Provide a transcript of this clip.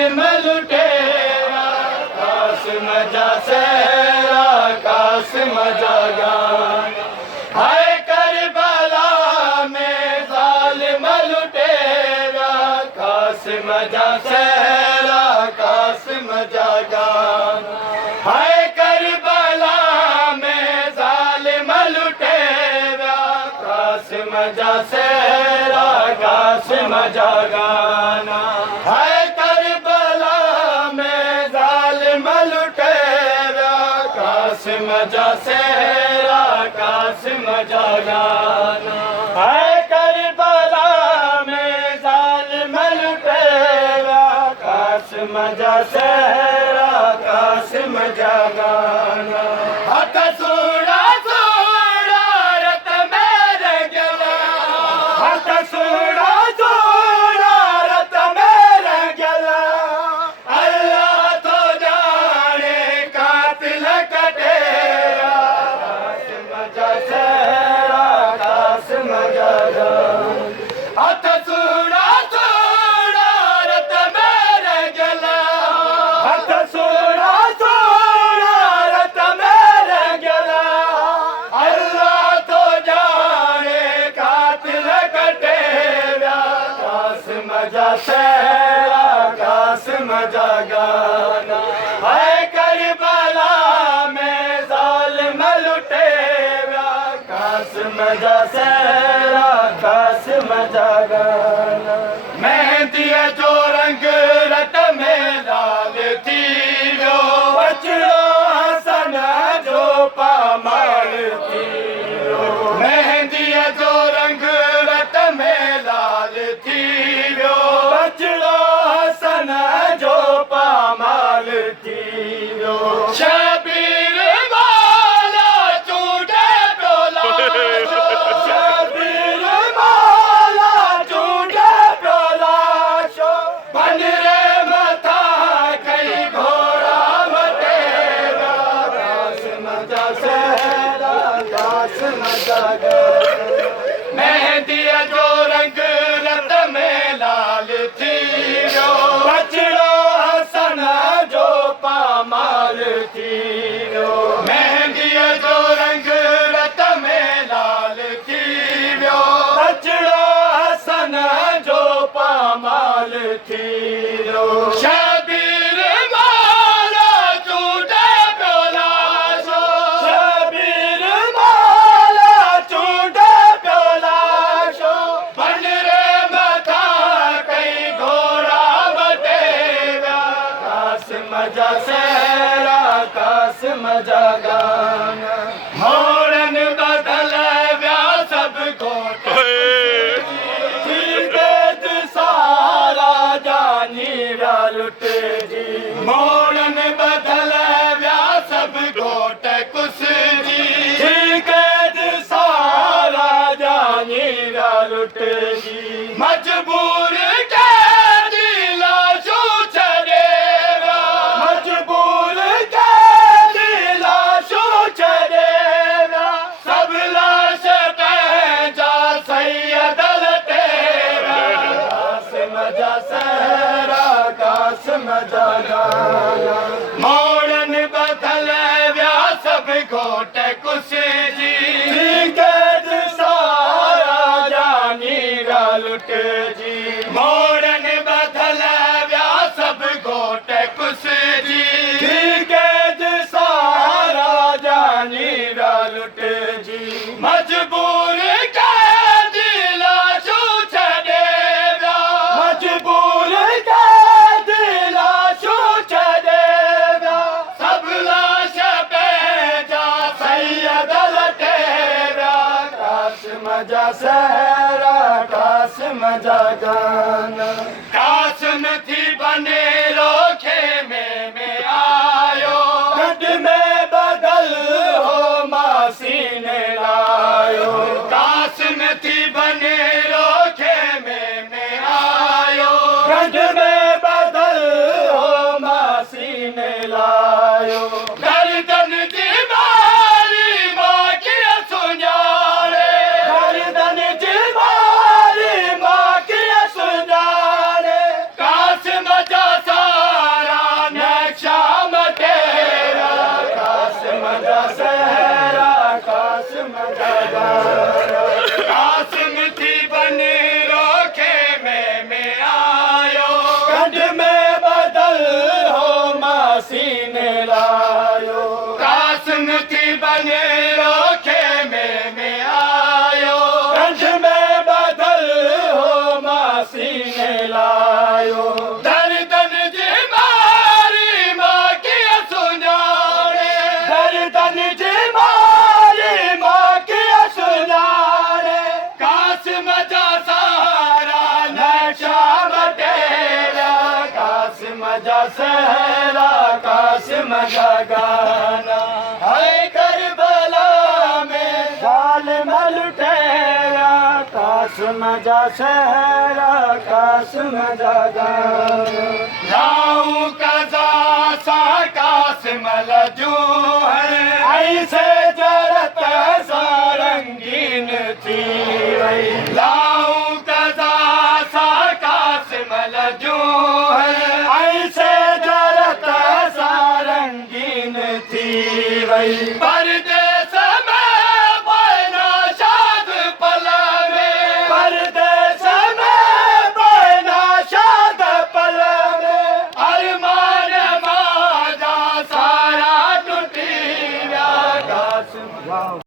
जालिम लुटेरा कासिम जा सहरा कासिम जा गाना। हाय करबला में जालिम लुटेरा कासिम जा सहरा कासिम जा गाना। हाय करबला में जालिम लुटेरा कासिम जा सहरा कासिम जा गाना। हाय करबला में जालिम लुटेरा कासिम जा सहरा कासिम जा गाना। हाय करबला में जालिम लुटेरा कासिम जा सहरा कासिम जा गाना। हक सोड़ा सोड़ा रत मेरे गला हक सोड़ा सोड़ा रत मेरे गला। अल्लाह तो जाने कातिल कटेरा कासिम जा सहरा कासिम जा गाना। हक सोड़ा सोड़ा रत मेरे गला हक सोड़ा सोड़ा रत मेरे गला। अल्लाह तो जाने कातिल कटेरा कासिम जा सहरा कासिम जा गाना। हाय करबला में जालिम लुटेरा कासिम जा सहरा कासिम जा गाना। मेहंदी जो रंग रत में लाल थी वो बचड़ो हसन जो पामाल थी वो। मेहंदी जो रंग रत में लाल थी वो बचड़ो हसन जो पामाल थी वो। शबीर वाला चूड़े प्योला शबीर वाला चूड़े प्योला शो बन रे मथा कई घोड़ा मटेरा कासिम जा सहरा कासिम जा गाना। मेहंदी जो रंग रत में लाल थी वो बचड़ो हसन जो पामाल थी वो। मेहंदी जो रंग रत में लाल थी वो बचड़ो हसन जो पामाल थी वो। शबीर वाला चूड़े प्योला शो शबीर वाला चूड़े प्योला शो बन रे मथा कई घोड़ा बटेरा कासिम जा सहरा कासिम जा गाना। मोरन बदल व्या सब घोट सारा जानी व्या लुट जी। मोरन बदल व्या सब घोट कुस जी कैद सारा जानी व्या लुट जी। मजबूर के दिला शू छड़ेगा मजबूर के दिला शू छड़ेगा। सब लाश पहचा सैयद लटेरा कासिम जा सहरा कासिम जा गाना। मोड़न बदल व्या सब घोट कुछ जी कैद सारा जानी रा लुट जी। मोड़न बदल व्या सब घोट कुछ जी कैद सारा जानी रा लुट जी। मजबूर के दिला शू छड़ेगा मजबूर के दिला शू छड़ेगा। सब लाश पहचा सैयद लटेरा कासिम जा सहरा कासिम जा गाना। कासिम थी बने रोखे में आयो गढ़ में बदल हो मासी ने लायो। कासिम थी बने रोखे में आयो गढ़ में बदल हो मासी ने लायो। गर्दन दीवारी माँ की सुनारे गर्दन दीवारी माँ की सुनारे। कासिम कासिम थी बन रोखे में आयो गंढ में बदल हो मासीन लायो कासिम थी बन रोखे में आयो गंढ में बदल हो मासीन लायो दर्दन जी मारी मां की सुञाणे दर्दन जी मारी मां की सुञाणे कासिम जा सहारा न शाम तेरा कासिम जा सहरा कासिम जा गाना है करबला में जालिम लुटेरा कासिम जा सहरा कासिम जा गाना जाऊं कजा सा कासिम लजू है ऐसे जरत सा रंगीन थी वही लाऊं कजा सा कासिम लजू है ऐसे जरत सा रंगीन थी वही